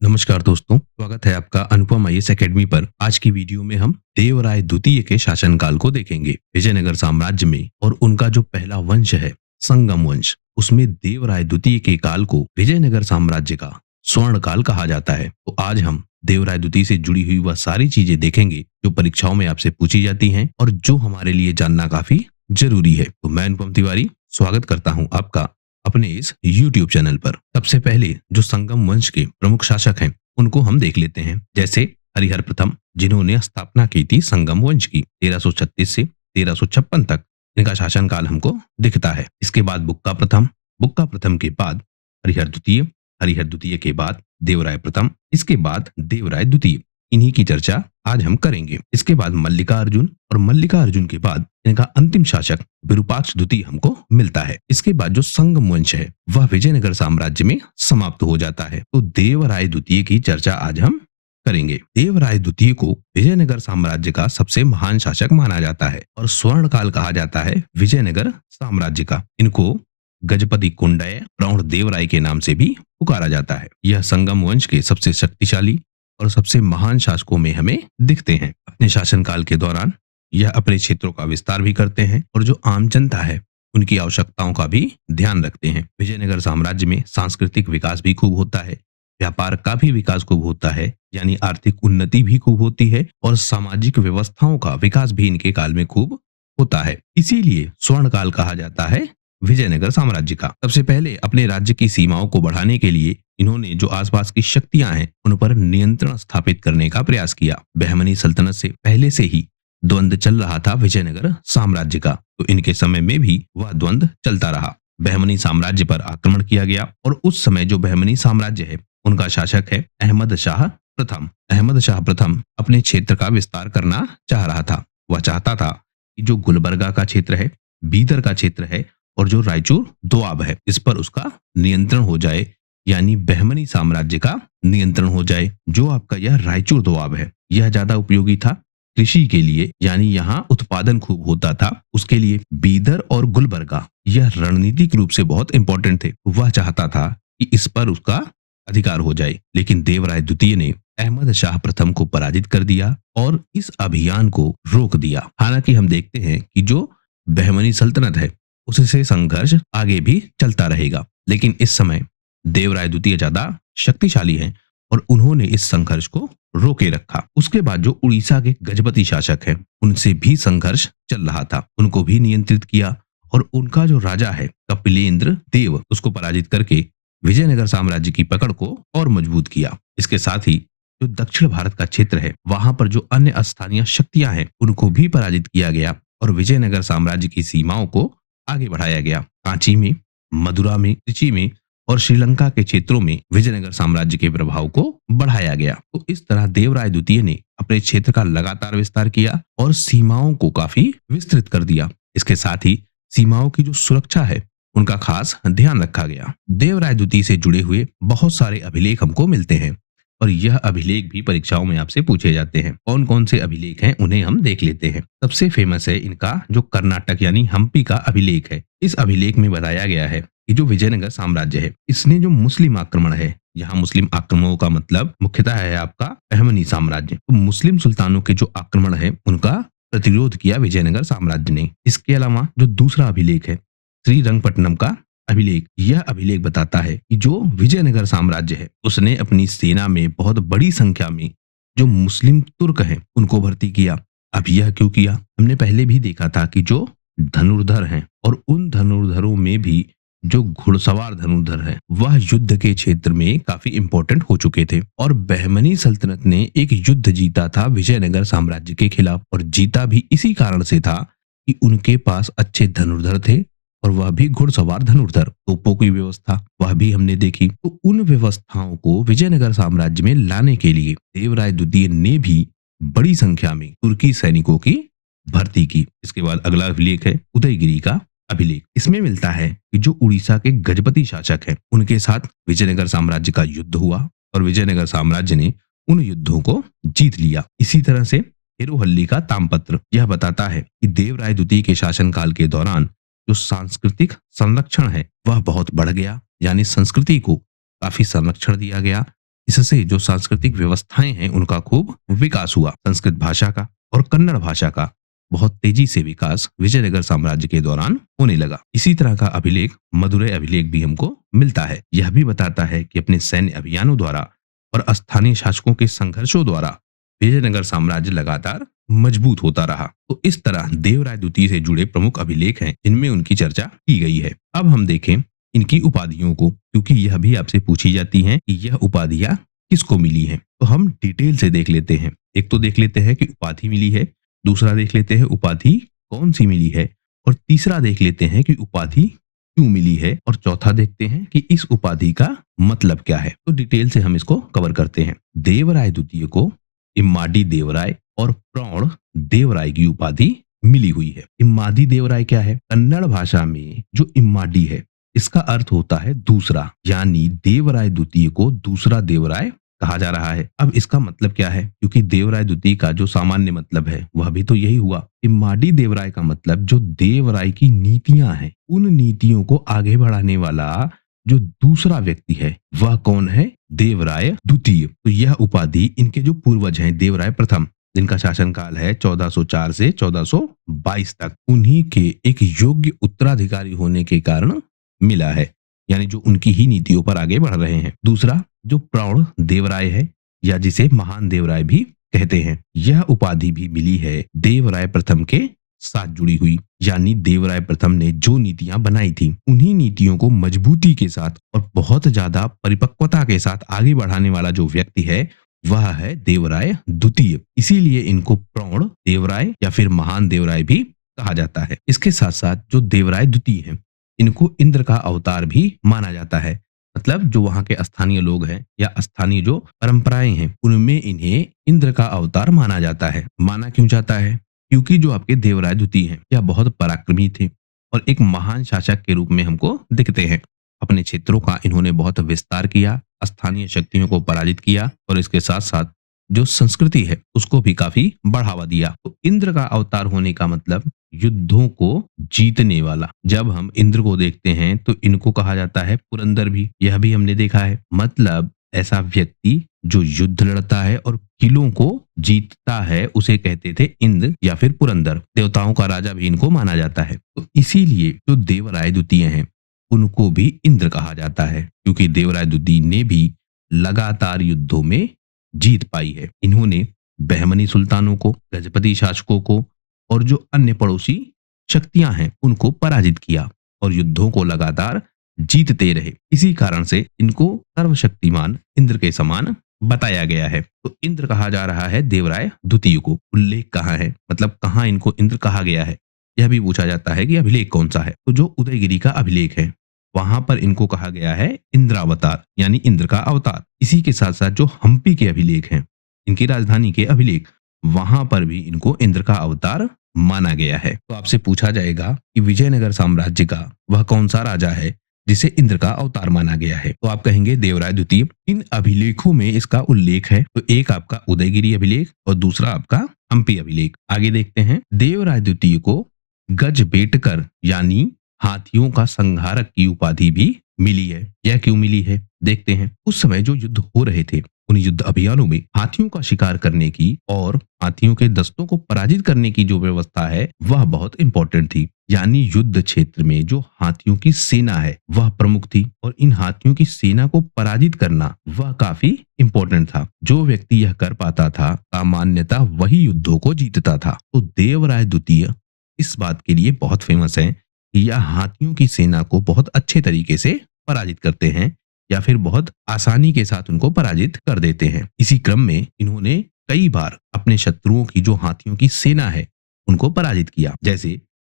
नमस्कार दोस्तों, स्वागत है आपका अनुपम आईएएस एकेडमी पर। आज की वीडियो में हम देवराय द्वितीय के शासनकाल को देखेंगे। विजयनगर साम्राज्य में और उनका जो पहला वंश है संगम वंश, उसमें देवराय द्वितीय के काल को विजयनगर साम्राज्य का स्वर्ण काल कहा जाता है। तो आज हम देवराय द्वितीय से जुड़ी हुई वह सारी चीजें देखेंगे जो परीक्षाओं में आपसे पूछी जाती हैं और जो हमारे लिए जानना काफी जरूरी है। तो मैं अनुपम तिवारी स्वागत करता हूँ आपका अपने इस YouTube चैनल पर। सबसे पहले जो संगम वंश के प्रमुख शासक हैं उनको हम देख लेते हैं, जैसे हरिहर प्रथम, जिन्होंने स्थापना की थी संगम वंश की 1336 से 1356 तक इनका शासनकाल हमको दिखता है। इसके बाद बुक्का प्रथम के बाद हरिहर द्वितीय के बाद देवराय प्रथम, इसके बाद देवराय द्वितीय। इन्हीं की चर्चा आज हम करेंगे। इसके बाद मल्लिका अर्जुन के बाद इनका अंतिम शासक विरूपाक्ष द्वितीय हमको मिलता है। इसके बाद जो संगम वंश है वह विजयनगर साम्राज्य में समाप्त हो जाता है। तो देवराय द्वितीय की चर्चा आज हम करेंगे। देवराय द्वितीय को विजयनगर साम्राज्य का सबसे महान शासक माना जाता है और स्वर्ण काल कहा जाता है विजयनगर साम्राज्य का। इनको गजपति कुंडय प्रौढ़ देवराय के नाम से भी पुकारा जाता है। यह संगम वंश के सबसे शक्तिशाली और सबसे महान शासकों में हमें दिखते हैं। अपने शासनकाल के दौरान यह अपने क्षेत्रों का विस्तार भी करते हैं और जो आम जनता है उनकी आवश्यकताओं का भी ध्यान रखते हैं। विजयनगर साम्राज्य में सांस्कृतिक विकास भी खूब होता है, व्यापार का भी विकास खूब होता है, यानी आर्थिक उन्नति भी खूब होती है और सामाजिक व्यवस्थाओं का विकास भी इनके काल में खूब होता है। इसीलिए स्वर्ण काल कहा जाता है विजयनगर साम्राज्य का। सबसे पहले अपने राज्य की सीमाओं को बढ़ाने के लिए इन्होंने जो आसपास की शक्तियां हैं उन पर नियंत्रण स्थापित करने का प्रयास किया। बहमनी सल्तनत से पहले से ही द्वंद्व चल रहा था विजयनगर साम्राज्य का, तो इनके समय में भी वह द्वंद्व चलता रहा। बहमनी साम्राज्य पर आक्रमण किया गया और उस समय जो बहमनी साम्राज्य है उनका शासक है अहमद शाह प्रथम। अहमद शाह प्रथम अपने क्षेत्र का विस्तार करना चाह रहा था। वह चाहता था कि जो गुलबर्गा का क्षेत्र है, बीदर का क्षेत्र है और जो रायचूर दोआब है, इस पर उसका नियंत्रण हो जाए, यानी बहमनी साम्राज्य का नियंत्रण हो जाए। जो आपका यह रायचूर दोआब है यह ज्यादा उपयोगी था कृषि के लिए, यानी यहाँ उत्पादन खूब होता था। उसके लिए बीदर और गुलबर्गा यह रणनीतिक रूप से बहुत इंपॉर्टेंट थे। वह चाहता था कि इस पर उसका अधिकार हो जाए, लेकिन देवराय द्वितीय ने अहमद शाह प्रथम को पराजित कर दिया और इस अभियान को रोक दिया। हालांकि हम देखते हैं कि जो बहमनी सल्तनत है उससे संघर्ष आगे भी चलता रहेगा, लेकिन इस समय देवराय द्वितीय ज्यादा शक्तिशाली हैं और उन्होंने इस संघर्ष को रोके रखा। उसके बाद जो उड़ीसा के गजपति शासक हैं उनसे भी संघर्ष चल रहा था, उनको भी नियंत्रित किया और उनका जो राजा है कपिलेंद्र देव उसको पराजित करके विजयनगर साम्राज्य की पकड़ को और मजबूत किया। इसके साथ ही जो दक्षिण भारत का क्षेत्र है वहां पर जो अन्य स्थानीय शक्तियां हैं उनको भी पराजित किया गया और विजयनगर साम्राज्य की सीमाओं को आगे बढ़ाया गया। कांची में, मदुरा में, त्रिची में और श्रीलंका के क्षेत्रों में विजयनगर साम्राज्य के प्रभाव को बढ़ाया गया। तो इस तरह देवराय द्वितीय ने अपने क्षेत्र का लगातार विस्तार किया और सीमाओं को काफी विस्तृत कर दिया। इसके साथ ही सीमाओं की जो सुरक्षा है उनका खास ध्यान रखा गया। देवराय द्वितीय से जुड़े हुए बहुत सारे अभिलेख हमको मिलते हैं और यह अभिलेख भी परीक्षाओं में आपसे पूछे जाते हैं। कौन कौन से अभिलेख हैं उन्हें हम देख लेते हैं। सबसे फेमस है इनका जो कर्नाटक यानी हम्पी का अभिलेख है। इस अभिलेख में बताया गया है कि जो विजयनगर साम्राज्य है इसने जो मुस्लिम आक्रमण है, यहाँ मुस्लिम आक्रमणों का मतलब मुख्यतः है आपका बहमनी साम्राज्य, तो मुस्लिम सुल्तानों के जो आक्रमण है उनका प्रतिरोध किया विजयनगर साम्राज्य ने। इसके अलावा जो दूसरा अभिलेख है श्रीरंगपट्टनम का अभिलेख, यह अभिलेख बताता है कि जो विजयनगर साम्राज्य है उसने अपनी सेना में बहुत बड़ी संख्या में जो मुस्लिम तुर्क हैं उनको भर्ती किया। अब यह क्यों किया? हमने पहले भी देखा था कि जो धनुर्धर हैं और उन धनुर्धरों में भी जो घुड़सवार धनुर्धर है वह युद्ध के क्षेत्र में काफी इंपॉर्टेंट हो चुके थे और बहमनी सल्तनत ने एक युद्ध जीता था विजयनगर साम्राज्य के खिलाफ और जीता भी इसी कारण से था कि उनके पास अच्छे धनुर्धर थे और वह भी घुड़सवार धनुर्धर। तोपों की व्यवस्था वह भी हमने देखी। तो उन व्यवस्थाओं को विजयनगर साम्राज्य में लाने के लिए देवराय द्वितीय ने भी बड़ी संख्या में तुर्की सैनिकों की भर्ती की। इसके बाद अगला अभिलेख है उदयगिरी का अभिलेख। इसमें मिलता है कि जो उड़ीसा के गजपति शासक हैं उनके साथ विजयनगर साम्राज्य का युद्ध हुआ और विजयनगर साम्राज्य ने उन युद्धों को जीत लिया। इसी तरह से हेरोहल्ली का तामपत्र यह बताता है कि देवराय द्वितीय के शासनकाल के दौरान जो सांस्कृतिक संरक्षण है वह बहुत बढ़ गया, यानी संस्कृति को काफी संरक्षण दिया गया। इससे जो सांस्कृतिक व्यवस्थाएं हैं उनका खूब विकास हुआ। संस्कृत भाषा का और कन्नड़ भाषा का बहुत तेजी से विकास विजयनगर साम्राज्य के दौरान होने लगा। इसी तरह का अभिलेख मदुरै अभिलेख भी हमको मिलता है। यह भी बताता है कि अपने सैन्य अभियानों द्वारा और स्थानीय शासकों के संघर्षों द्वारा विजयनगर साम्राज्य लगातार मजबूत होता रहा। तो इस तरह देवराय द्वितीय से जुड़े प्रमुख अभिलेख हैं जिनमें उनकी चर्चा की गई है। अब हम देखें इनकी उपाधियों को, क्योंकि यह भी आपसे पूछी जाती हैं कि यह उपाधियां किसको मिली हैं। तो हम डिटेल से देख लेते हैं। एक तो देख लेते हैं कि उपाधि मिली है, दूसरा देख लेते हैं उपाधि कौन सी मिली है, और तीसरा देख लेते हैं कि उपाधि क्यों मिली है, और चौथा देखते हैं कि इस उपाधि का मतलब क्या है। तो डिटेल से हम इसको कवर करते हैं। देवराय द्वितीय को इम्माडी देवराय और प्रौढ़ देवराय की उपाधि मिली हुई है। इम्मादी देवराय क्या है? कन्नड़ भाषा में जो इम्माडी है इसका अर्थ होता है दूसरा, यानी देवराय द्वितीय को दूसरा देवराय कहा जा रहा है। अब इसका मतलब क्या है? क्योंकि देवराय द्वितीय का जो सामान्य मतलब है वह भी तो यही हुआ। इम्माडी देवराय का मतलब जो देवराय की नीतियां हैं उन नीतियों को आगे बढ़ाने वाला जो दूसरा व्यक्ति है वह कौन है? देवराय द्वितीय। तो यह उपाधि इनके जो पूर्वज हैं देवराय प्रथम, जिनका शासनकाल है 1404 से 1422 तक, उन्हीं के एक योग्य उत्तराधिकारी होने के कारण मिला है, यानी जो उनकी ही नीतियों पर आगे बढ़ रहे हैं। दूसरा जो प्रौढ़ देवराय है या जिसे महान देवराय भी कहते हैं, यह उपाधि भी मिली है देवराय प्रथम के साथ जुड़ी हुई, यानी देवराय प्रथम ने जो नीतियां बनाई थी उन्हीं नीतियों को मजबूती के साथ और बहुत ज्यादा परिपक्वता के साथ आगे बढ़ाने वाला जो व्यक्ति है वह है देवराय द्वितीय। इसीलिए इनको प्रौढ़ देवराय या फिर महान देवराय भी कहा जाता है। इसके साथ साथ जो देवराय द्वितीय है इनको इंद्र का अवतार भी माना जाता है। मतलब जो वहां के स्थानीय लोग हैं या स्थानीय जो परंपराएं हैं उनमें इन्हें इंद्र का अवतार माना जाता है। माना क्यों जाता है? क्योंकि जो आपके देवराय द्वितीय हैं यह बहुत पराक्रमी थे और एक महान शासक के रूप में हमको दिखते हैं। अपने क्षेत्रों का इन्होंने बहुत विस्तार किया, स्थानीय शक्तियों को पराजित किया और इसके साथ साथ जो संस्कृति है उसको भी काफी बढ़ावा दिया। तो इंद्र का अवतार होने का मतलब युद्धों को जीतने वाला। जब हम इंद्र को देखते हैं तो इनको कहा जाता है पुरंदर भी, यह भी हमने देखा है। मतलब ऐसा व्यक्ति जो युद्ध लड़ता है और किलों को जीतता है उसे कहते थे इंद्र या फिर पुरंदर। देवताओं का राजा भी इनको माना जाता है। तो इसीलिए जो देवराय द्वितीय हैं उनको भी इंद्र कहा जाता है, क्योंकि देवराय द्वितीय ने भी लगातार युद्धों में जीत पाई है। इन्होंने बहमनी सुल्तानों को, गजपति शासकों को और जो अन्य पड़ोसी शक्तियां हैं उनको पराजित किया और युद्धों को लगातार जीतते रहे। इसी कारण से इनको सर्वशक्तिमान इंद्र के समान बताया गया है। तो इंद्र कहा जा रहा है देवराय द्वितीय को। उल्लेख कहाँ है, मतलब कहाँ इनको इंद्र कहा गया है, यह भी पूछा जाता है कि अभिलेख कौन सा है। तो जो उदयगिरी का अभिलेख है वहां पर इनको कहा गया है इंद्रावतार, यानी इंद्र का अवतार। इसी के साथ साथ जो हम्पी के अभिलेख हैं, इनकी राजधानी के अभिलेख, वहां पर भी इनको इंद्र का अवतार माना गया है। तो आपसे पूछा जाएगा कि विजयनगर साम्राज्य का वह कौन सा राजा है जिसे इंद्र का अवतार माना गया है, तो आप कहेंगे देवराय द्वितीय। इन अभिलेखों में इसका उल्लेख है, तो एक आपका उदयगिरी अभिलेख और दूसरा आपका हम्पी अभिलेख। आगे देखते हैं। देवराय द्वितीय को गजबेटकर यानी हाथियों का संहारक की उपाधि भी मिली है। यह क्यों मिली है देखते हैं। उस समय जो युद्ध हो रहे थे उन युद्ध अभियानों में हाथियों का शिकार करने की और हाथियों के दस्तों को पराजित करने की जो व्यवस्था है वह बहुत इंपॉर्टेंट थी। यानी युद्ध क्षेत्र में जो हाथियों की सेना है वह प्रमुख थी और इन हाथियों की सेना को पराजित करना वह काफी इंपॉर्टेंट था। जो व्यक्ति यह कर पाता था सामान्यतः वही युद्धों को जीतता था। तो देवराय द्वितीय इस बात के लिए बहुत फेमस है कि यह हाथियों की सेना को बहुत अच्छे तरीके से पराजित करते हैं या फिर बहुत आसानी के साथ उनको पराजित कर देते हैं। इसी क्रम में इन्होंने कई बार अपने शत्रुओं की जो हाथियों की सेना है उनको पराजित किया, जैसे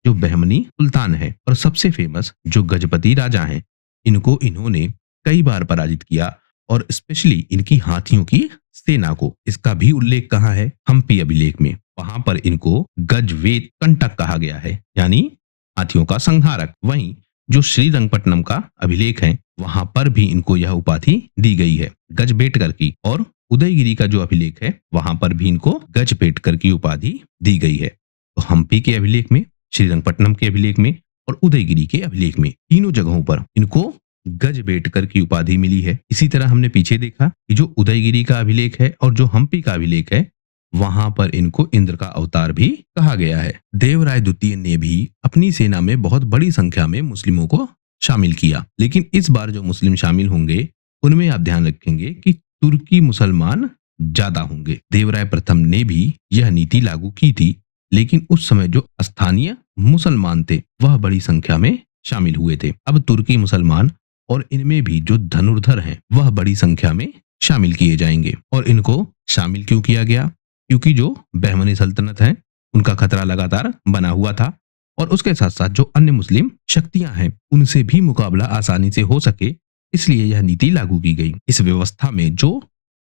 जो बहमनी सुल्तान है और सबसे फेमस जो गजपति राजा हैं, इनको इन्होंने कई बार पराजित किया और स्पेशली इनकी हाथियों की सेना को। इसका भी उल्लेख कहाँ है? हम्पी अभिलेख में। वहां पर इनको गजवेत कंटक कहा गया है, यानी हाथियों का संहारक। वहीं जो श्रीरंगपट्टनम का अभिलेख है वहां पर भी इनको यह उपाधि दी गई है गजबेटकर की, और उदयगिरी का जो अभिलेख है वहां पर भी इनको गजबेटकर की उपाधि दी गई है। तो हम्पी के अभिलेख में, श्रीरंगपट्टनम के अभिलेख में और उदयगिरी के अभिलेख में, तीनों जगहों पर इनको गजबेटकर की उपाधि मिली है। इसी तरह हमने पीछे देखा कि जो उदयगिरी का अभिलेख है और जो हम्पी का अभिलेख है, वहां पर इनको इंद्र का अवतार भी कहा गया है। देवराय द्वितीय ने भी अपनी सेना में बहुत बड़ी संख्या में मुस्लिमों को शामिल किया, लेकिन इस बार जो मुस्लिम शामिल होंगे उनमें आप ध्यान रखेंगे कि तुर्की मुसलमान ज्यादा होंगे। देवराय प्रथम ने भी यह नीति लागू की थी, लेकिन उस समय जो स्थानीय मुसलमान थे वह बड़ी संख्या में शामिल हुए थे। अब तुर्की मुसलमान और इनमें भी जो धनुर्धर हैं वह बड़ी संख्या में शामिल किए जाएंगे। और इनको शामिल क्यों किया गया? क्योंकि जो बहमनी सल्तनत है उनका खतरा लगातार बना हुआ था, और उसके साथ साथ जो अन्य मुस्लिम शक्तियां हैं उनसे भी मुकाबला आसानी से हो सके, इसलिए यह नीति लागू की गई। इस व्यवस्था में जो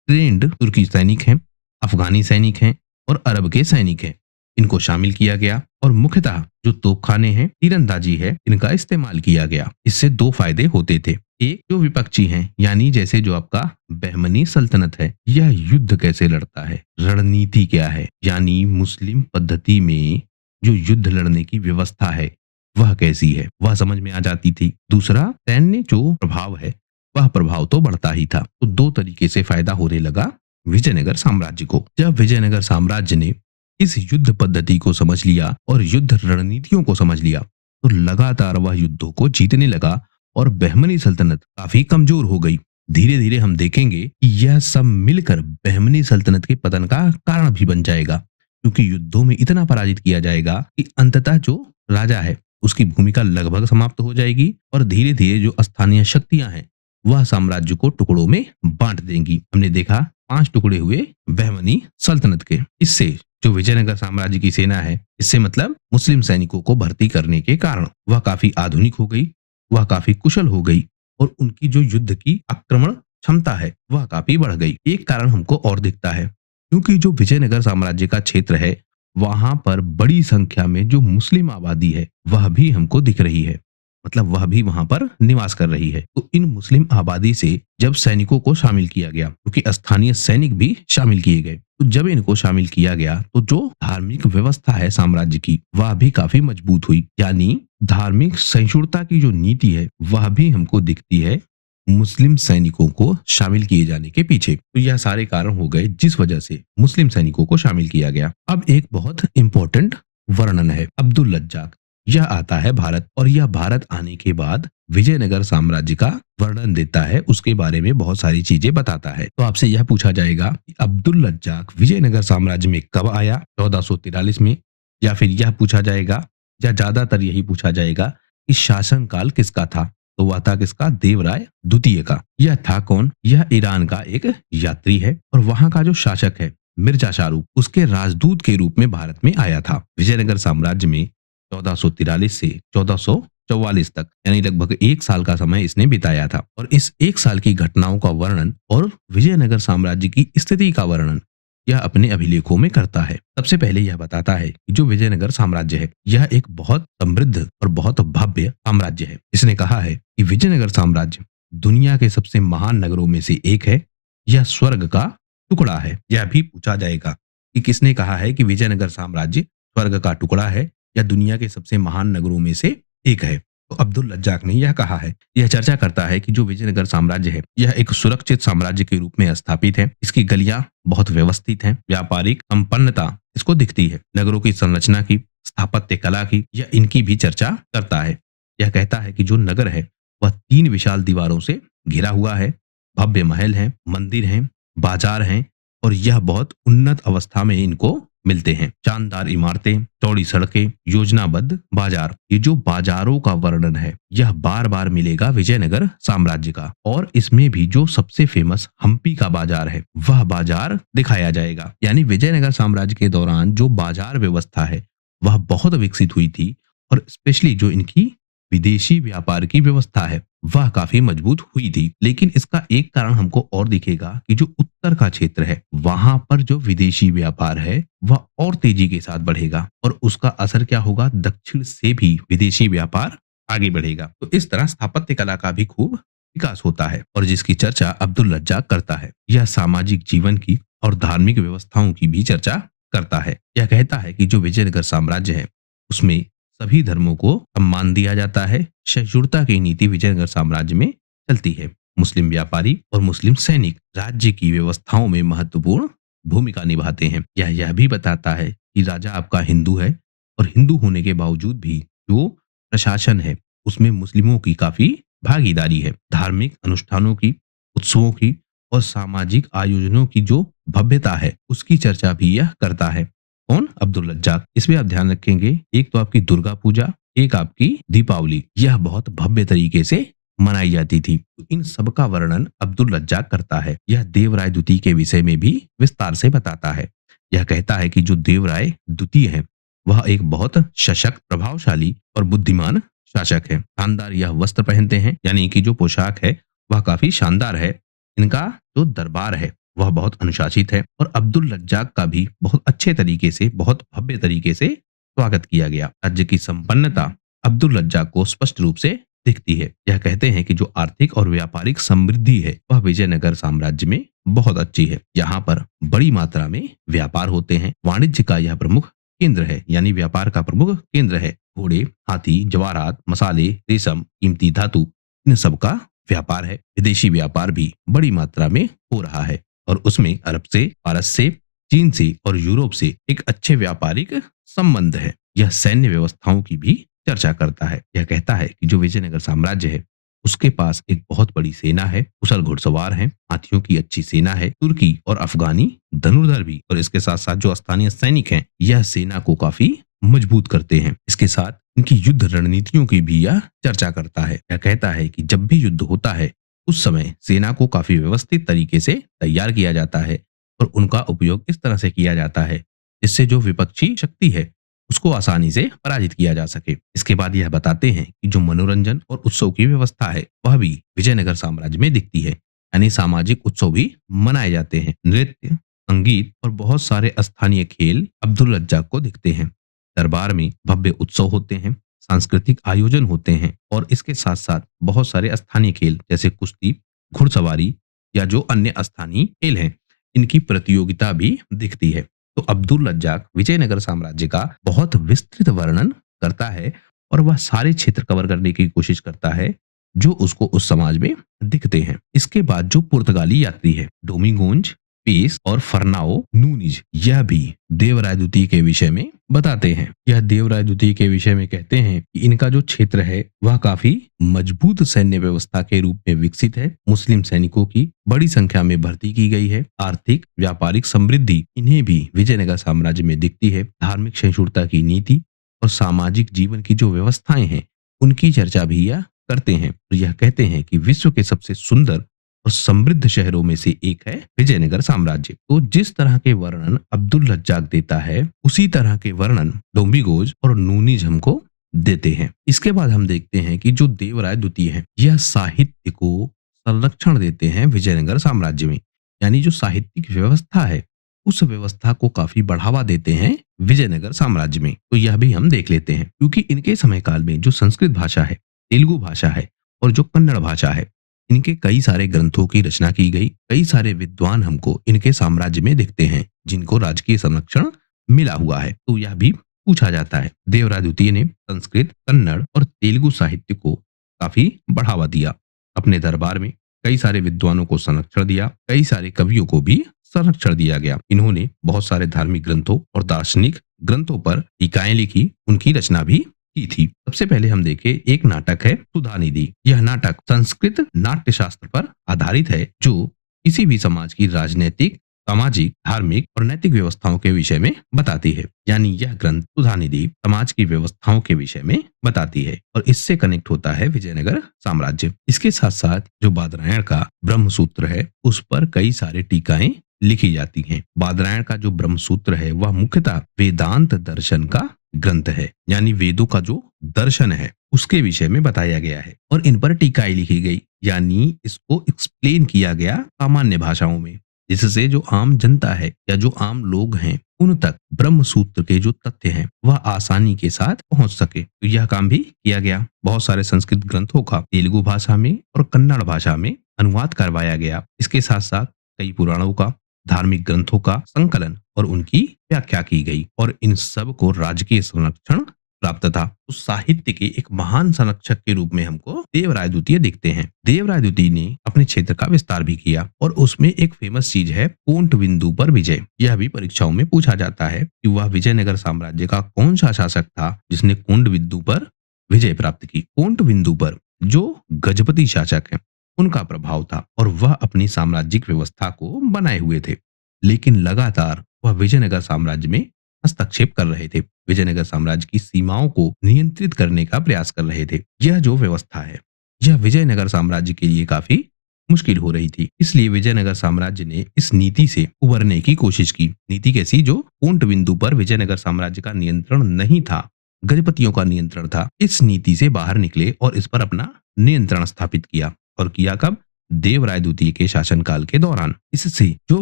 ट्रेंड तुर्की सैनिक हैं, अफगानी सैनिक हैं और अरब के सैनिक हैं, इनको शामिल किया गया। और मुख्यतः जो तोपखाने हैं, तीरंदाजी है, इनका इस्तेमाल किया गया। इससे दो फायदे होते थे। एक, जो विपक्षी हैं, यानी जैसे जो आपका बहमनी सल्तनत है, यह युद्ध कैसे लड़ता है, रणनीति क्या है, यानी मुस्लिम पद्धति में जो युद्ध लड़ने की व्यवस्था है वह कैसी है, वह समझ में आ जाती थी। दूसरा, सैन्य जो प्रभाव है वह प्रभाव तो बढ़ता ही था। तो दो तरीके से फायदा होने लगा विजयनगर साम्राज्य को। जब विजयनगर साम्राज्य ने इस युद्ध पद्धति को समझ लिया और युद्ध रणनीतियों को समझ लिया, तो लगातार वह युद्धों को जीतने लगा और बहमनी सल्तनत काफी कमजोर हो गई। धीरे धीरे हम देखेंगे कि यह सब मिलकर बहमनी सल्तनत के पतन का कारण भी बन जाएगा, क्योंकि युद्धों में इतना पराजित किया जाएगा कि अंततः जो राजा है उसकी भूमिका लगभग समाप्त हो जाएगी और धीरे धीरे जो स्थानीय शक्तियां हैं वह साम्राज्य को टुकड़ों में बांट देंगी। हमने देखा 5 टुकड़े हुए बहमनी सल्तनत के। इससे जो विजयनगर साम्राज्य की सेना है, इससे मतलब मुस्लिम सैनिकों को भर्ती करने के कारण वह काफी आधुनिक हो गई, वह काफी कुशल हो गई और उनकी जो युद्ध की आक्रमण क्षमता है वह काफी बढ़ गई। एक कारण हमको और दिखता है, क्योंकि जो विजयनगर साम्राज्य का क्षेत्र है वहां पर बड़ी संख्या में जो मुस्लिम आबादी है वह भी हमको दिख रही है, मतलब वह भी वहां पर निवास कर रही है। तो इन मुस्लिम आबादी से जब सैनिकों को शामिल किया गया, क्योंकि स्थानीय सैनिक भी शामिल किए गए, तो जब इनको शामिल किया गया तो जो धार्मिक व्यवस्था है साम्राज्य की वह भी काफी मजबूत हुई। यानी धार्मिक सहिष्णुता की जो नीति है वह भी हमको दिखती है मुस्लिम सैनिकों को शामिल किए जाने के पीछे। तो यह सारे कारण हो गए जिस वजह से मुस्लिम सैनिकों को शामिल किया गया। अब एक बहुत इंपॉर्टेंट वर्णन है अब्दुल लज्जाक। यह आता है भारत, और यह भारत आने के बाद विजयनगर साम्राज्य का वर्णन देता है, उसके बारे में बहुत सारी चीजें बताता है। तो आपसे यह पूछा जाएगा कि अब्दुल लज्जाक विजयनगर साम्राज्य में कब आया, 1443 में, या फिर यह पूछा जाएगा, या ज्यादातर यही पूछा जाएगा कि शासनकाल किसका था। तो वह था किसका? देवराय द्वितीय का। यह था कौन? यह ईरान का एक यात्री है और वहां का जो शासक है मिर्जा शाहरुख, उसके राजदूत के रूप में भारत में आया था। विजयनगर साम्राज्य में 1443 से 1444 तक, यानी लगभग 1 साल का समय इसने बिताया था। और इस 1 साल की घटनाओं का वर्णन और विजयनगर साम्राज्य की स्थिति का वर्णन यह अपने अभिलेखों में करता है। सबसे पहले यह बताता है कि जो विजयनगर साम्राज्य है यह एक बहुत समृद्ध और बहुत भव्य साम्राज्य है। इसने कहा है कि विजयनगर साम्राज्य दुनिया के सबसे महान नगरों में से एक है, यह स्वर्ग का टुकड़ा है। यह भी पूछा जाएगा कि किसने कहा है कि विजयनगर साम्राज्य स्वर्ग का टुकड़ा है या दुनिया के सबसे महान नगरों में से एक है। तो अब्दुल लज्जाक ने यह कहा है। यह चर्चा करता है कि जो विजयनगर साम्राज्य है यह एक सुरक्षित साम्राज्य के रूप में स्थापित है। इसकी गलियां बहुत व्यवस्थित हैं, व्यापारिक संपन्नता इसको दिखती है, नगरों की संरचना की, स्थापत्य कला की, यह इनकी भी चर्चा करता है। यह कहता है कि जो नगर है वह 3 विशाल दीवारों से घिरा हुआ है, भव्य महल हैं, मंदिर हैं, बाजार हैं और यह बहुत उन्नत अवस्था में इनको मिलते हैं। शानदार इमारतें, चौड़ी सड़कें, योजनाबद्ध बाजार। ये जो बाजारों का वर्णन है यह बार बार मिलेगा विजयनगर साम्राज्य का, और इसमें भी जो सबसे फेमस हम्पी का बाजार है वह बाजार दिखाया जाएगा। यानी विजयनगर साम्राज्य के दौरान जो बाजार व्यवस्था है वह बहुत विकसित हुई थी, और स्पेशली जो इनकी विदेशी व्यापार की व्यवस्था है वह काफी मजबूत हुई थी। लेकिन इसका एक कारण हमको और दिखेगा कि जो उत्तर का क्षेत्र है वहां पर जो विदेशी व्यापार है वह और तेजी के साथ बढ़ेगा, और उसका असर क्या होगा? दक्षिण से भी विदेशी व्यापार आगे बढ़ेगा। तो इस तरह स्थापत्य कला का भी खूब विकास होता है, और जिसकी चर्चा अब्दुल लज्जाक करता है। यह सामाजिक जीवन की और धार्मिक व्यवस्थाओं की भी चर्चा करता है। यह कहता है कि जो विजयनगर साम्राज्य है उसमें सभी धर्मों को सम्मान दिया जाता है। सहिष्णुता की नीति विजयनगर साम्राज्य में चलती है। मुस्लिम व्यापारी और मुस्लिम सैनिक राज्य की व्यवस्थाओं में महत्वपूर्ण भूमिका निभाते हैं। यह भी बताता है कि राजा आपका हिंदू है और हिंदू होने के बावजूद भी जो प्रशासन है उसमें मुस्लिमों की काफी भागीदारी है। धार्मिक अनुष्ठानों की, उत्सवों की और सामाजिक आयोजनों की जो भव्यता है उसकी चर्चा भी यह करता है। कौन? अब्दुल रज्जाक। इसमें आप ध्यान रखेंगे, एक तो आपकी दुर्गा पूजा, एक आपकी दीपावली, यह बहुत भव्य तरीके से मनाई जाती थी। तो इन सब का वर्णन अब्दुल रज्जाक करता है। यह देवराय द्वितीय के विषय में भी विस्तार से बताता है। यह कहता है कि जो देवराय द्वितीय है वह एक बहुत सशक्त, प्रभावशाली और बुद्धिमान शासक है। शानदार यह वस्त्र पहनते हैं, यानी कि जो पोशाक है वह काफी शानदार है। इनका जो दरबार है वह बहुत अनुशासित है और अब्दुल रज्जाक का भी बहुत अच्छे तरीके से, बहुत भव्य तरीके से स्वागत किया गया। राज्य की संपन्नता अब्दुल रज्जाक को स्पष्ट रूप से दिखती है। यह कहते हैं कि जो आर्थिक और व्यापारिक समृद्धि है वह विजयनगर साम्राज्य में बहुत अच्छी है। यहाँ पर बड़ी मात्रा में व्यापार होते हैं। वाणिज्य का यह प्रमुख केंद्र है, यानी व्यापार का प्रमुख केंद्र है। घोड़े, हाथी, जवाहरात, मसाले, रेशम, कीमती धातु, इन सब का व्यापार है। विदेशी व्यापार भी बड़ी मात्रा में हो रहा है और उसमें अरब से, फारस से, चीन से और यूरोप से एक अच्छे व्यापारिक संबंध है। यह सैन्य व्यवस्थाओं की भी चर्चा करता है। यह कहता है कि जो विजयनगर साम्राज्य है उसके पास एक बहुत बड़ी सेना है, कुशल घुड़सवार हैं, हाथियों की अच्छी सेना है, तुर्की और अफगानी धनुर्धर भी, और इसके साथ साथ जो स्थानीय सैनिक हैं यह सेना को काफी मजबूत करते हैं। इसके साथ इनकी युद्ध रणनीतियों की भी यह चर्चा करता है। यह कहता है कि जब भी युद्ध होता है उस समय सेना को काफी व्यवस्थित तरीके से तैयार किया जाता है और उनका उपयोग इस तरह से किया जाता है जिससे जो विपक्षी शक्ति है उसको आसानी से पराजित किया जा सके। इसके बाद यह बताते हैं कि जो मनोरंजन और उत्सव की व्यवस्था है वह भी विजयनगर साम्राज्य में दिखती है, यानी सामाजिक उत्सव भी मनाए जाते हैं। नृत्य, संगीत और बहुत सारे स्थानीय खेल अब्दुल रज्जाक को दिखते हैं। दरबार में भव्य उत्सव होते हैं, सांस्कृतिक आयोजन होते हैं और इसके साथ साथ बहुत सारे स्थानीय खेल जैसे कुश्ती, घुड़सवारी या जो अन्य स्थानीय खेल हैं इनकी प्रतियोगिता भी दिखती है। तो अब्दुल रज्जाक विजयनगर साम्राज्य का बहुत विस्तृत वर्णन करता है और वह सारे क्षेत्र कवर करने की कोशिश करता है जो उसको उस समाज में दिखते हैं। इसके बाद जो पुर्तगाली यात्री है डोमिंगोज, पेस और फर्नाओ नूनीज, यह भी देवराय द्वितीय के विषय में बताते हैं। यह देवराय द्वितीय के विषय में कहते हैं कि इनका जो क्षेत्र है वह काफी मजबूत सैन्य व्यवस्था के रूप में विकसित है। मुस्लिम सैनिकों की बड़ी संख्या में भर्ती की गई है। आर्थिक व्यापारिक समृद्धि इन्हें भी विजयनगर साम्राज्य में दिखती है। धार्मिक सहिष्णुता की नीति और सामाजिक जीवन की जो व्यवस्थाएं हैं उनकी चर्चा भी यह करते हैं। तो यह कहते हैं कि विश्व के सबसे सुंदर और समृद्ध शहरों में से एक है विजयनगर साम्राज्य। तो जिस तरह के वर्णन अब्दुल रज्जाक देता है उसी तरह के वर्णन डोम्बिगोज और नूनीज हमको देते हैं। इसके बाद हम देखते हैं कि जो देवराय द्वितीय है यह साहित्य को संरक्षण देते हैं विजयनगर साम्राज्य में, यानी जो साहित्यिक व्यवस्था है उस व्यवस्था को काफी बढ़ावा देते हैं विजयनगर साम्राज्य में। तो यह भी हम देख लेते हैं क्योंकि इनके समय काल में जो संस्कृत भाषा है, तेलुगु भाषा है और जो कन्नड़ भाषा है इनके कई सारे ग्रंथों की रचना की गई। कई सारे विद्वान हमको इनके साम्राज्य में दिखते हैं जिनको राजकीय संरक्षण मिला हुआ है। तो यह भी पूछा जाता है देवराय द्वितीय ने संस्कृत, कन्नड़ और तेलुगु साहित्य को काफी बढ़ावा दिया। अपने दरबार में कई सारे विद्वानों को संरक्षण दिया, कई सारे कवियों को भी संरक्षण दिया गया। इन्होंने बहुत सारे धार्मिक ग्रंथों और दार्शनिक ग्रंथों पर टीकाएं लिखी, उनकी रचना भी की थी। सबसे पहले हम देखें, एक नाटक है सुधा निधि। यह नाटक संस्कृत नाट्य शास्त्र पर आधारित है जो किसी भी समाज की राजनीतिक, सामाजिक, धार्मिक और नैतिक व्यवस्थाओं के विषय में बताती है। यानी यह ग्रंथ सुधा निधि समाज की व्यवस्थाओं के विषय में बताती है और इससे कनेक्ट होता है विजयनगर साम्राज्य। इसके साथ साथ जो बादरायण का ब्रह्म सूत्र है उस पर कई सारे टीकाएं लिखी जाती हैं। बादरायण का जो ब्रह्म सूत्र है वह मुख्यतः वेदांत दर्शन का ग्रंथ है, यानी वेदों का जो दर्शन है उसके विषय में बताया गया है और इन पर टीकाएं लिखी गई, यानी इसको एक्सप्लेन किया गया सामान्य भाषाओं में, जिससे जो आम जनता है या जो आम लोग हैं उन तक ब्रह्म सूत्र के जो तथ्य हैं वह आसानी के साथ पहुंच सके। तो यह काम भी किया गया। बहुत सारे संस्कृत ग्रंथों का तेलुगु भाषा में और कन्नड़ भाषा में अनुवाद करवाया गया। इसके साथ साथ कई पुराणों का, धार्मिक ग्रंथों का संकलन और उनकी व्याख्या की गई और इन सब को राजकीय संरक्षण प्राप्त था। उस साहित्य के एक महान संरक्षक के रूप में हमको देवराय द्वितीय दिखते हैं। देवराय द्वितीय ने अपने क्षेत्र का विस्तार भी किया और उसमें एक फेमस चीज है कोंट बिंदु पर विजय। यह भी परीक्षाओं में पूछा जाता है कि वह विजयनगर साम्राज्य का कौन सा शासक था जिसने कोंड बिंदु पर विजय प्राप्त की। कोंट बिंदु पर जो गजपति शासक हैं उनका प्रभाव था और वह अपनी साम्राज्यिक व्यवस्था को बनाए हुए थे, लेकिन लगातार वह विजयनगर साम्राज्य में हस्तक्षेप कर रहे थे। विजयनगर साम्राज्य की सीमाओं को नियंत्रित करने का प्रयास कर रहे थे। यह जो व्यवस्था है यह विजयनगर साम्राज्य के लिए काफी मुश्किल हो रही थी। इसलिए विजयनगर साम्राज्य ने इस नीति से उबरने की कोशिश की। नीति कैसी? जो कोंट बिंदु पर विजयनगर साम्राज्य का नियंत्रण नहीं था, गजपतियों का नियंत्रण था। इस नीति से बाहर निकले और इस पर अपना नियंत्रण स्थापित किया। और किया कब? देवराय द्वितीय के शासनकाल के दौरान। इससे जो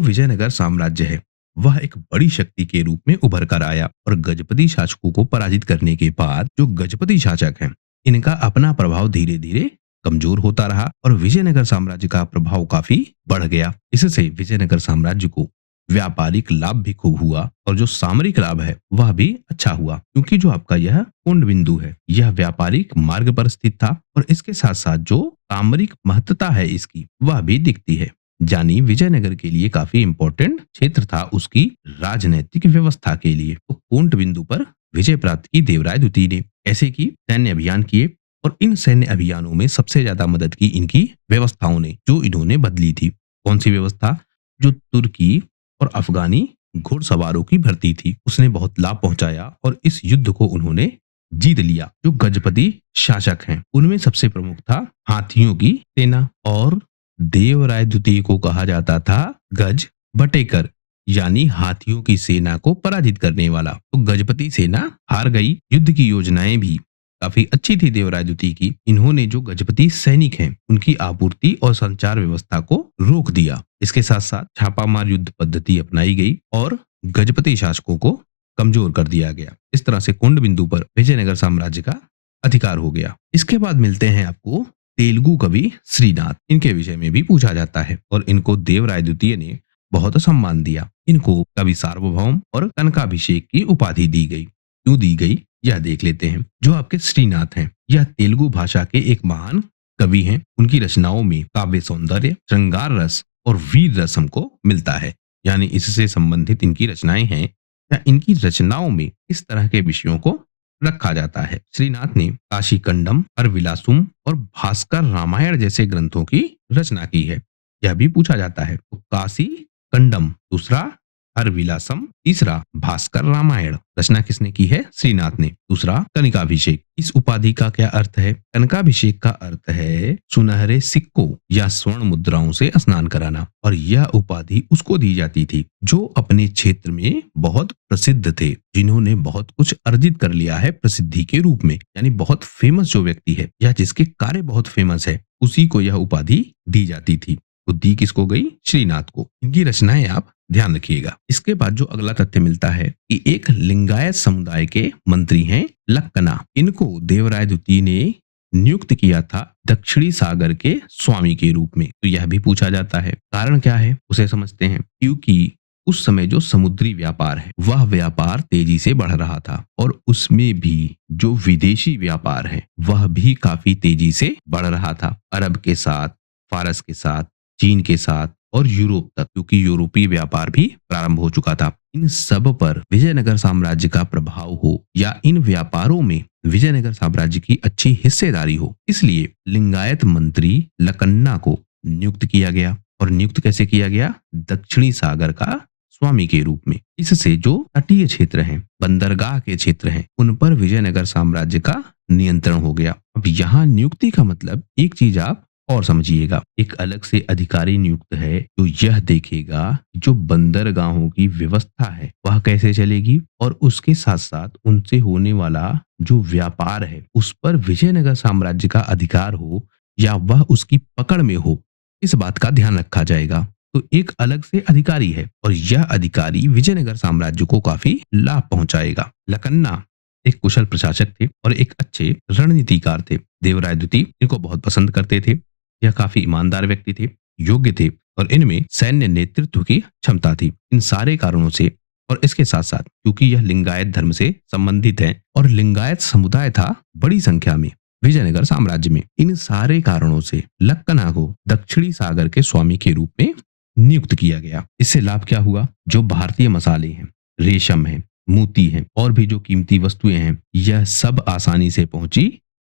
विजयनगर साम्राज्य है वह एक बड़ी शक्ति के रूप में उभर कर आया और गजपति शासकों को पराजित करने के बाद जो गजपति शासक हैं इनका अपना प्रभाव धीरे धीरे कमजोर होता रहा और विजयनगर साम्राज्य का प्रभाव काफी बढ़ गया। इससे विजयनगर साम्राज्य को व्यापारिक लाभ भी खूब हुआ और जो सामरिक लाभ है वह भी अच्छा हुआ, क्योंकि जो आपका यह कुंड बिंदु है यह व्यापारिक मार्ग पर स्थित था और इसके साथ साथ जो सामरिक महत्ता है इसकी वह भी दिखती है। यानी विजयनगर के लिए काफी इंपॉर्टेंट क्षेत्र था उसकी राजनैतिक व्यवस्था के लिए। तो कोंट बिंदु पर विजय प्राप्त की देवराय द्वितीय ने। ऐसे की सैन्य अभियान किए और इन सैन्य अभियानों में सबसे ज्यादा मदद की इनकी व्यवस्थाओं ने, जो इन्होंने बदली थी। कौन सी व्यवस्था? जो तुर्की और अफगानी घुड़सवारों की भर्ती थी उसने बहुत लाभ पहुंचाया और इस युद्ध को उन्होंने जीत लिया। जो गजपति शासक हैं उनमें सबसे प्रमुख था हाथियों की सेना और देवराय द्वितीय को कहा जाता था गज बटेकर, यानी हाथियों की सेना को पराजित करने वाला। तो गजपति सेना हार गई। युद्ध की योजनाएं भी काफी अच्छी थी देवराय द्वितीय की। इन्होंने जो गजपति सैनिक हैं उनकी आपूर्ति और संचार व्यवस्था को रोक दिया। इसके साथ साथ छापामार युद्ध पद्धति अपनाई गई और गजपति शासकों को कमजोर कर दिया गया। इस तरह से कुंड बिंदु पर विजयनगर साम्राज्य का अधिकार हो गया। इसके बाद मिलते हैं आपको तेलुगु कवि श्रीनाथ। इनके विषय में भी पूछा जाता है और इनको देवराय द्वितीय ने बहुत सम्मान दिया। इनको कवि सार्वभौम और कनकाभिषेक की उपाधि दी गई। क्यों दी गई यह देख लेते हैं। जो आपके श्रीनाथ हैं यह तेलुगु भाषा के एक महान कवि हैं। उनकी रचनाओं में काव्य सौंदर्य, श्रृंगार रस और वीर रस हमको मिलता है। यानी इससे संबंधित इनकी रचनाएं हैं या इनकी रचनाओं में इस तरह के विषयों को रखा जाता है। श्रीनाथ ने काशी कंडम, हरविलासुम और भास्कर रामायण जैसे ग्रंथों की रचना की है। यह भी पूछा जाता है। तो काशी कंडम दूसरा, हरविलासम तीसरा, भास्कर रामायण रचना किसने की है? श्रीनाथ ने। दूसरा कनिकाभिषेक। इस उपाधि का क्या अर्थ है? कनकाभिषेक का अर्थ है सुनहरे सिक्कों या स्वर्ण मुद्राओं से स्नान कराना। और यह उपाधि उसको दी जाती थी जो अपने क्षेत्र में बहुत प्रसिद्ध थे, जिन्होंने बहुत कुछ अर्जित कर लिया है प्रसिद्धि के रूप में। यानी बहुत फेमस जो व्यक्ति है या जिसके कार्य बहुत फेमस है उसी को यह उपाधि दी जाती थी। तो दी किसको गई? श्रीनाथ को। इनकी रचनाएं आप ध्यान रखिएगा। इसके बाद जो अगला तथ्य मिलता है कि एक लिंगायत समुदाय के मंत्री हैं लक्कना। इनको देवराय द्वितीय ने नियुक्त किया था दक्षिणी सागर के स्वामी के रूप में। तो यह भी पूछा जाता है। कारण क्या है उसे समझते हैं। क्योंकि उस समय जो समुद्री व्यापार है वह व्यापार तेजी से बढ़ रहा था और उसमें भी जो विदेशी व्यापार है वह भी काफी तेजी से बढ़ रहा था। अरब के साथ, फारस के साथ, चीन के साथ और यूरोप तक, क्योंकि यूरोपीय व्यापार भी प्रारंभ हो चुका था। इन सब पर विजयनगर साम्राज्य का प्रभाव हो या इन व्यापारों में विजयनगर साम्राज्य की अच्छी हिस्सेदारी हो, इसलिए लिंगायत मंत्री लकन्ना को नियुक्त किया गया। और नियुक्त कैसे किया गया? दक्षिणी सागर का स्वामी के रूप में। इससे जो तटीय क्षेत्र हैं, बंदरगाह के क्षेत्र हैं, उन पर विजयनगर साम्राज्य का नियंत्रण हो गया। अब यहाँ नियुक्ति का मतलब एक चीज आप और समझिएगा। एक अलग से अधिकारी नियुक्त है जो यह देखेगा जो बंदरगाहों की व्यवस्था है वह कैसे चलेगी और उसके साथ साथ उनसे होने वाला जो व्यापार है उस पर विजयनगर साम्राज्य का अधिकार हो या वह उसकी पकड़ में हो, इस बात का ध्यान रखा जाएगा। तो एक अलग से अधिकारी है और यह अधिकारी विजयनगर साम्राज्य को काफी लाभ पहुंचाएगा। लकन्ना एक कुशल प्रशासक थे और एक अच्छे रणनीतिकार थे। देवराय द्वितीय इनको बहुत पसंद करते थे। यह काफी ईमानदार व्यक्ति थे, योग्य थे और इनमें सैन्य नेतृत्व की क्षमता थी। इन सारे कारणों से और इसके साथ साथ क्योंकि यह लिंगायत धर्म से संबंधित है और लिंगायत समुदाय था बड़ी संख्या में विजयनगर साम्राज्य में, इन सारे कारणों से लक्कना को दक्षिणी सागर के स्वामी के रूप में नियुक्त किया गया। इससे लाभ क्या हुआ? जो भारतीय मसाले हैं, रेशम है, मोती है और भी जो कीमती वस्तुएं हैं, यह सब आसानी से पहुंची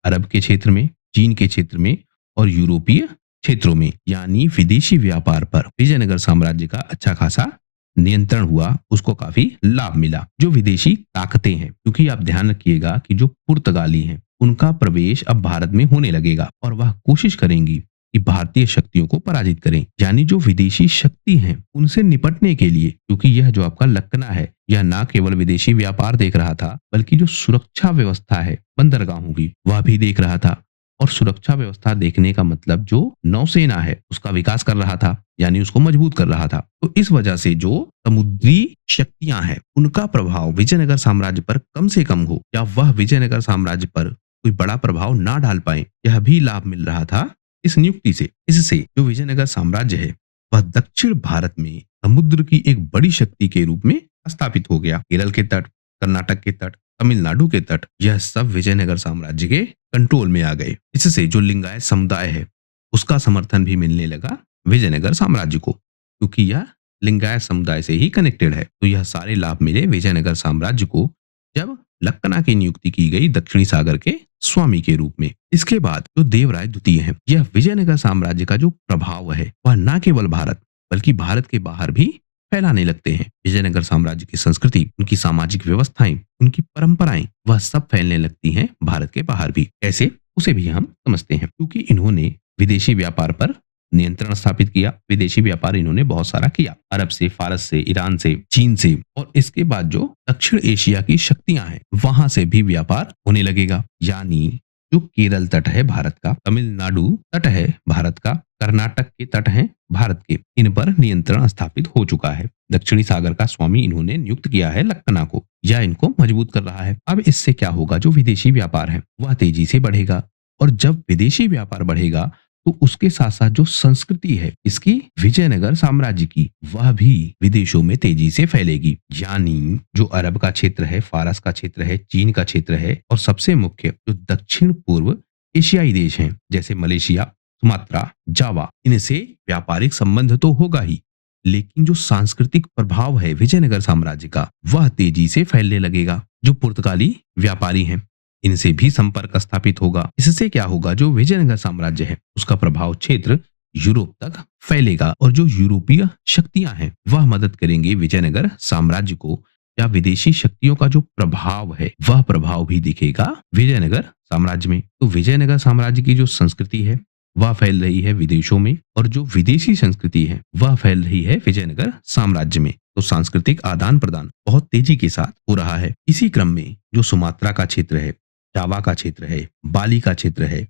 अरब के क्षेत्र में, चीन के क्षेत्र में और यूरोपीय क्षेत्रों में, यानी विदेशी व्यापार पर विजयनगर साम्राज्य का अच्छा खासा नियंत्रण हुआ, उसको काफी लाभ मिला। जो विदेशी ताकतें हैं, क्योंकि आप ध्यान रखिएगा कि जो पुर्तगाली हैं उनका प्रवेश अब भारत में होने लगेगा और वह कोशिश करेंगी कि भारतीय शक्तियों को पराजित करें, यानी जो विदेशी शक्ति हैं उनसे निपटने के लिए, क्योंकि यह जो आपका लक्कना है यह ना केवल विदेशी व्यापार देख रहा था बल्कि जो सुरक्षा व्यवस्था है बंदरगाहों की वह भी देख रहा था। और सुरक्षा व्यवस्था देखने का मतलब जो नौसेना है उसका विकास कर रहा था, यानी उसको मजबूत कर रहा था। तो इस वजह से जो समुद्री शक्तियां हैं उनका प्रभाव विजयनगर साम्राज्य पर कम से कम हो या वह विजयनगर साम्राज्य पर कोई बड़ा प्रभाव ना डाल पाए, यह भी लाभ मिल रहा था इस नियुक्ति से। इससे जो विजयनगर साम्राज्य है वह दक्षिण भारत में समुद्र की एक बड़ी शक्ति के रूप में स्थापित हो गया। केरल के तट, कर्नाटक के तट, तमिलनाडु के तट, यह सब विजयनगर साम्राज्य के कंट्रोल में आ गए। इससे जो लिंगायत समुदाय है उसका समर्थन भी मिलने लगा विजयनगर साम्राज्य को, क्योंकि यह लिंगायत समुदाय से ही कनेक्टेड है। तो यह सारे लाभ मिले विजयनगर साम्राज्य को जब लक्कना की नियुक्ति की गई दक्षिणी सागर के स्वामी के रूप में। इसके बाद जो देवराय द्वितीय है, यह विजयनगर साम्राज्य का जो प्रभाव है वह न केवल भारत बल्कि भारत के बाहर भी फैलाने लगते हैं। विजयनगर साम्राज्य की संस्कृति, उनकी सामाजिक व्यवस्थाएं, उनकी परंपराएं वह सब फैलने लगती हैं भारत के बाहर भी। कैसे, उसे भी हम समझते हैं। क्योंकि इन्होंने विदेशी व्यापार पर नियंत्रण स्थापित किया। विदेशी व्यापार इन्होंने बहुत सारा किया, अरब से, फारस से, ईरान से, चीन से, और इसके बाद जो दक्षिण एशिया की शक्तियां हैं वहां से भी व्यापार होने लगेगा। यानी जो केरल तट है भारत का, तमिलनाडु तट है भारत का, कर्नाटक के तट हैं भारत के, इन पर नियंत्रण स्थापित हो चुका है। दक्षिणी सागर का स्वामी इन्होंने नियुक्त किया है लक्कना को, या इनको मजबूत कर रहा है। अब इससे क्या होगा? जो विदेशी व्यापार है वह तेजी से बढ़ेगा, और जब विदेशी व्यापार बढ़ेगा तो उसके साथ साथ जो संस्कृति है इसकी, विजयनगर साम्राज्य की, वह भी विदेशों में तेजी से फैलेगी। यानी जो अरब का क्षेत्र है, फारस का क्षेत्र है, चीन का क्षेत्र है, और सबसे मुख्य जो दक्षिण पूर्व एशियाई देश हैं जैसे मलेशिया, सुमात्रा, जावा, इनसे व्यापारिक संबंध तो होगा ही, लेकिन जो सांस्कृतिक प्रभाव है विजयनगर साम्राज्य का वह तेजी से फैलने लगेगा। जो पुर्तगाली व्यापारी हैं इनसे भी संपर्क स्थापित होगा। इससे क्या होगा? जो विजयनगर साम्राज्य है उसका प्रभाव क्षेत्र यूरोप तक फैलेगा, और जो यूरोपीय शक्तियां हैं वह मदद करेंगे विजयनगर साम्राज्य को, या विदेशी शक्तियों का जो प्रभाव है वह प्रभाव भी दिखेगा विजयनगर साम्राज्य में। तो विजयनगर साम्राज्य की जो संस्कृति है वह फैल रही है विदेशों में, और जो विदेशी संस्कृति है वह फैल रही है विजयनगर साम्राज्य में। तो सांस्कृतिक आदान प्रदान बहुत तेजी के साथ हो रहा है। इसी क्रम में जो सुमात्रा का क्षेत्र है, जावा का क्षेत्र है, बाली का क्षेत्र है,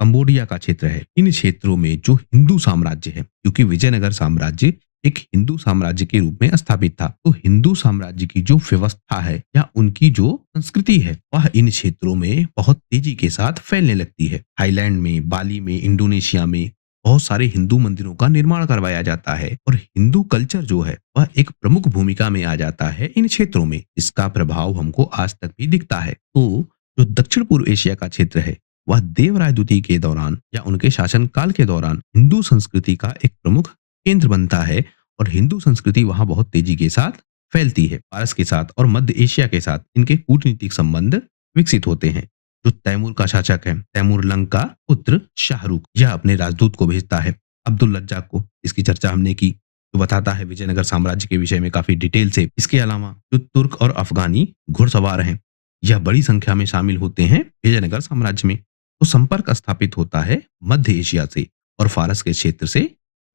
कंबोडिया का क्षेत्र है, इन क्षेत्रों में जो हिंदू साम्राज्य है, क्योंकि विजयनगर साम्राज्य एक हिंदू साम्राज्य के रूप में स्थापित था, तो हिंदू साम्राज्य की जो व्यवस्था है या उनकी जो संस्कृति है वह इन क्षेत्रों में बहुत तेजी के साथ फैलने लगती है। थाईलैंड में, बाली में, इंडोनेशिया में बहुत सारे हिंदू मंदिरों का निर्माण करवाया जाता है, और हिंदू कल्चर जो है वह एक प्रमुख भूमिका में आ जाता है इन क्षेत्रों में। इसका प्रभाव हमको आज तक भी दिखता है। तो जो दक्षिण पूर्व एशिया का क्षेत्र है वह देवराय द्वितीय के दौरान या उनके शासनकाल के दौरान हिंदू संस्कृति का एक प्रमुख केंद्र बनता है, और हिंदू संस्कृति वहां बहुत तेजी के साथ फैलती है। पारस के साथ और मध्य एशिया के साथ इनके कूटनीतिक संबंध विकसित होते हैं। जो तैमूर का शासक है, तैमूर लंग का पुत्र शाहरुख, यह अपने राजदूत को भेजता है अब्दुल लज्जाक को। इसकी चर्चा हमने की, तो बताता है विजयनगर साम्राज्य के विषय में काफी डिटेल से। इसके अलावा जो तुर्क और अफगानी घुड़सवार हैं यह बड़ी संख्या में शामिल होते हैं विजयनगर साम्राज्य में। तो संपर्क स्थापित होता है मध्य एशिया से और फारस के क्षेत्र से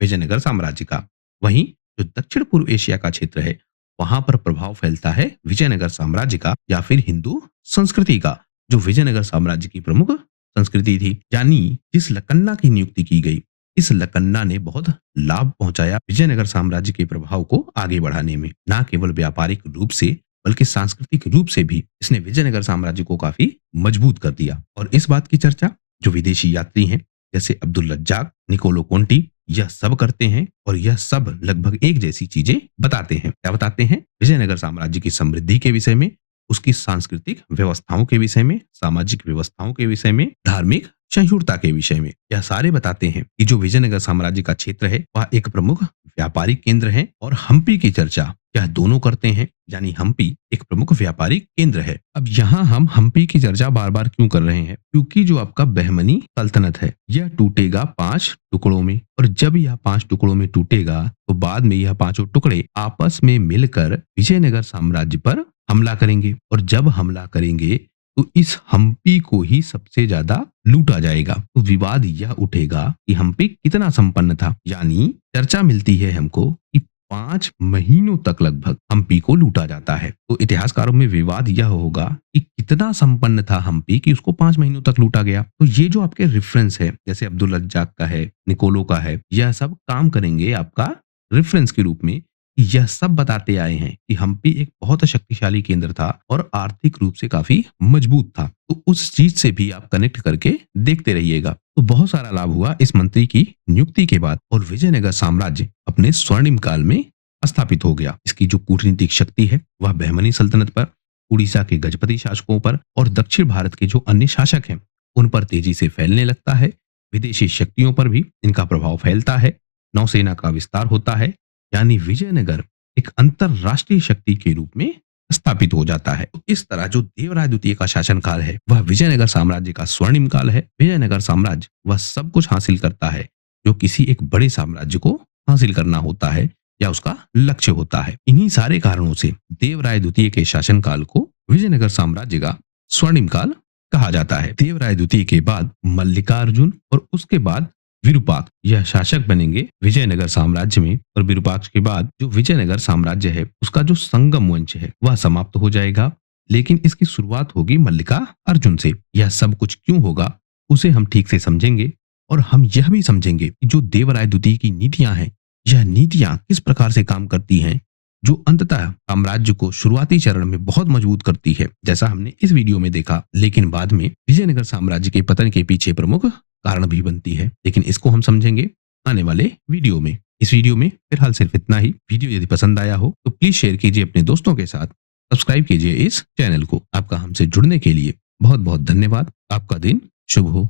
विजयनगर साम्राज्य का। वहीं जो दक्षिण पूर्व एशिया का क्षेत्र है वहां पर प्रभाव फैलता है विजयनगर साम्राज्य का या फिर हिंदू संस्कृति का, जो विजयनगर साम्राज्य की प्रमुख संस्कृति थी। यानी जिस लकन्ना की नियुक्ति की गई, इस लकन्ना ने बहुत लाभ पहुंचाया विजयनगर साम्राज्य के प्रभाव को आगे बढ़ाने में। न केवल व्यापारिक रूप से बल्कि सांस्कृतिक रूप से भी इसने विजयनगर साम्राज्य को काफी मजबूत कर दिया। और इस बात की चर्चा जो विदेशी यात्री हैं जैसे अब्दुल लज्जाक, निकोलो कोंटी, यह सब करते हैं और यह सब लगभग एक जैसी चीजें बताते हैं। क्या बताते हैं? विजयनगर साम्राज्य की समृद्धि के विषय में, उसकी सांस्कृतिक व्यवस्थाओं के विषय में, सामाजिक व्यवस्थाओं के विषय में, धार्मिक सहिष्णुता के विषय में। यह सारे बताते हैं कि जो विजयनगर साम्राज्य का क्षेत्र है वह एक प्रमुख व्यापारिक केंद्र है और हम्पी की चर्चा यह दोनों करते हैं। यानी हम्पी एक प्रमुख व्यापारिक केंद्र है। अब यहाँ हम हम्पी की चर्चा बार बार क्यों कर रहे हैं? क्योंकि जो आपका बहमनी सल्तनत है यह टूटेगा 5 टुकड़ों में, और जब यह 5 टुकड़ों में टूटेगा तो बाद में यह पांचों टुकड़े आपस में मिलकर विजयनगर साम्राज्य पर हमला करेंगे, और जब हमला करेंगे तो इस हम्पी को ही सबसे ज्यादा लूटा जाएगा। तो विवाद यह उठेगा कि हम्पी कितना संपन्न था। यानी चर्चा मिलती है हमको कि 5 महीनों तक लगभग हम्पी को लूटा जाता है। तो इतिहासकारों में विवाद यह होगा कि कितना संपन्न था हम्पी कि उसको 5 महीनों तक लूटा गया। तो ये जो आपके रेफरेंस है, जैसे अब्दुल रज्जाक का है, निकोलो का है, यह सब काम करेंगे आपका रेफरेंस के रूप में। यह सब बताते आए हैं कि हम्पी एक बहुत शक्तिशाली केंद्र था और आर्थिक रूप से काफी मजबूत था। तो उस चीज से भी आप कनेक्ट करके देखते रहिएगा। तो बहुत सारा लाभ हुआ इस मंत्री की नियुक्ति के बाद, और विजयनगर साम्राज्य अपने स्वर्णिम काल में स्थापित हो गया। इसकी जो कूटनीतिक शक्ति है वह बहमनी सल्तनत पर, उड़ीसा के गजपति शासकों पर और दक्षिण भारत के जो अन्य शासक हैं उन पर तेजी से फैलने लगता है। विदेशी शक्तियों पर भी इनका प्रभाव फैलता है। नौसेना का विस्तार होता है। यानी विजयनगर एक अंतरराष्ट्रीय शक्ति के रूप में स्थापित हो जाता है। तो इस तरह जो देवराय द्वितीय का शासनकाल है वह विजयनगर साम्राज्य का स्वर्णिम काल है। विजयनगर साम्राज्य वह सब कुछ हासिल करता है जो किसी एक बड़े साम्राज्य को हासिल करना होता है या उसका लक्ष्य होता है। इन्हीं सारे कारणों से देवराय द्वितीय के शासनकाल को विजयनगर साम्राज्य का स्वर्णिम काल कहा जाता है। देवराय द्वितीय के बाद मल्लिकार्जुन और उसके बाद विरूपाक्ष यह शासक बनेंगे विजयनगर साम्राज्य में, और विरूपाक्ष के बाद जो विजयनगर साम्राज्य है उसका जो संगम वंश है वह समाप्त हो जाएगा। लेकिन इसकी शुरुआत होगी मल्लिका अर्जुन से। यह सब कुछ क्यों होगा उसे हम ठीक से समझेंगे, और हम यह भी समझेंगे कि जो देवराय द्वितीय की नीतियां हैं यह नीतियां किस प्रकार से काम करती हैं, जो अंततः साम्राज्य को शुरुआती चरण में बहुत मजबूत करती है, जैसा हमने इस वीडियो में देखा। लेकिन बाद में विजयनगर साम्राज्य के पतन के पीछे प्रमुख कारण भी बनती है। लेकिन इसको हम समझेंगे आने वाले वीडियो में। इस वीडियो में फिलहाल सिर्फ इतना ही। वीडियो यदि पसंद आया हो तो प्लीज शेयर कीजिए अपने दोस्तों के साथ, सब्सक्राइब कीजिए इस चैनल को। आपका हमसे जुड़ने के लिए बहुत बहुत धन्यवाद। आपका दिन शुभ हो।